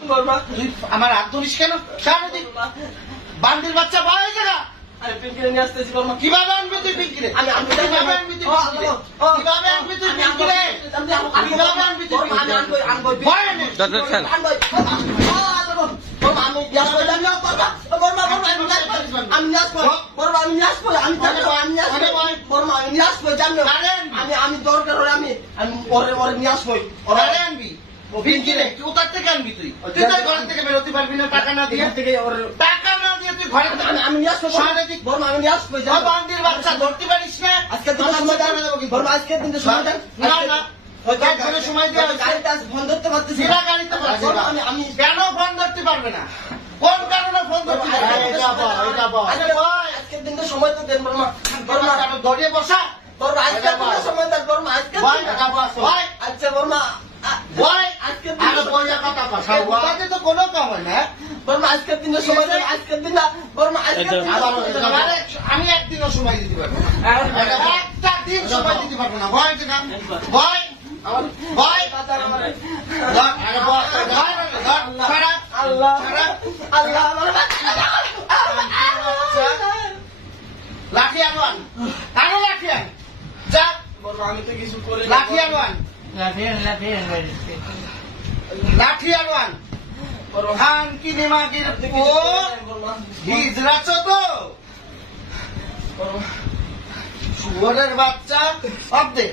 তুই আমার হাত ধরিস কেন? বান্দির বাচ্চা বয় জায়গা কিভাবে আনবি তুই পিঙ্কিরে? কিভাবে আনবি তুই পিঙ্কিরে? কিভাবে আনবি তুই পিঙ্কিরে? কিভাবে আনবি তুই পিঙ্কিরে? বয় এনে। আমি দরকার হলে আমি নিয়ে আসবো ওরারে আনবি পিঙ্কিরে? কোথার থেকে আনবি তুই? তুই তো ঘর থেকে বেরোতে পারবি না টাকা না দিয়ে। টাকা না দিয়ে তুই ঘরে আমি নিয়ে আসবো বর্মা আমি নিয়ে আসবো বান্দির বাচ্চা ধরতে পারিস না। আজকে দিন সময় দেন বর্মা আজকে দিন সময় দেন না না ঘরে সময় দেওয়া হয়েছে। গাড়িটা আজ ফোন ধরতে পারতেছি সিরা গাড়িতে পারছি না। আমি কেন ফোন ধরতে পারবে না? কোন কারণে ফোন ধরতে পারবে না? আজকের দিনটা সময় তো দেন বর্মা ধরিয়ে বসা বর্মা আজকের দিনটা সময় দেন বর্মা আজকে আচ্ছা বর্মা তো কোনো কাম হয় না। বর্মা আজকের দিনটা সময় দেন আজকের দিনটা বর্মা আমি একদিনও সময় দিতে পারবো না। একটা দিন সময় দিতে পারবো না। ভয় না ভয় ভয় আল্লাহ আল্লাহ লাঠি আনোয়ান আনো লাঠি আন যা বর্মা আমি তো কিছু করে লাঠি আনোয়ান লাঠি আনোয়ান খান কি নেমাগির হিজড়াচ্ছ তো শুয়োরের বাচ্চা সব দে